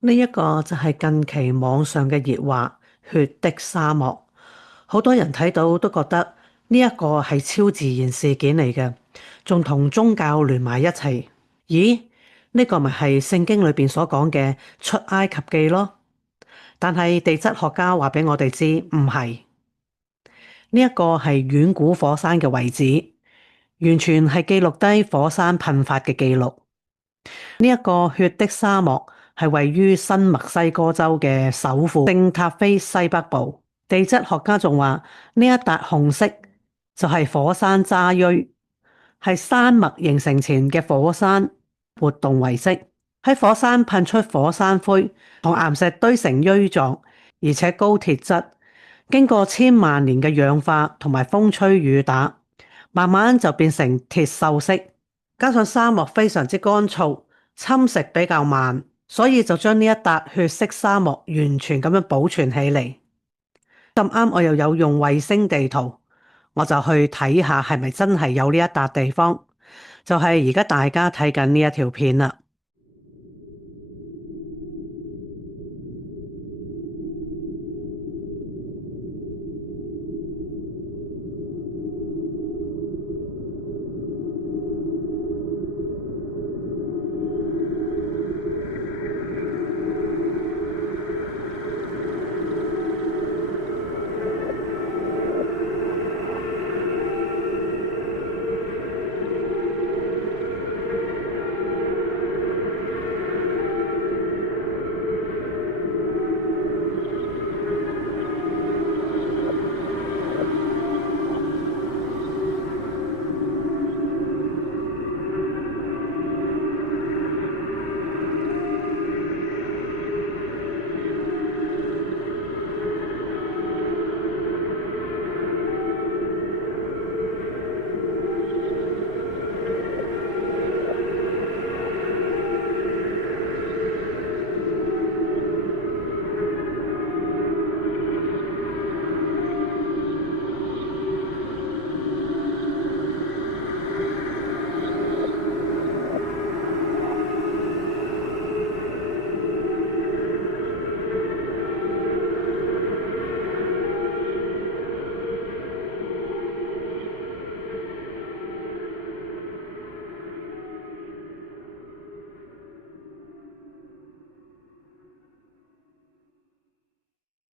呢一個就係近期網上嘅熱話《血的沙漠》，好多人睇到都覺得呢一個係超自然事件嚟嘅，仲同宗教聯埋一齊。咦？呢個咪係聖經裏邊所講嘅出埃及記咯？但係地質學家話俾我哋知唔係，呢一個係遠古火山嘅遺址，完全係記錄低火山噴發嘅記錄。呢一個血的沙漠係位於新墨西哥州嘅首府聖塔菲西北部。地質學家仲話呢一笪紅色就係火山渣堆，係山脈形成前嘅火山活動遺跡。喺火山噴出火山灰同岩石堆成錐狀，而且高鐵質，經過千萬年嘅氧化同埋風吹雨打，慢慢就變成鐵鏽色。加上沙漠非常之乾燥，侵蝕比較慢，所以就將呢一笪血色沙漠完全咁樣保存起嚟。咁啱我又有用衛星地圖，我就去睇下係咪真係有呢一笪地方，就係而家大家睇緊呢一條片啦。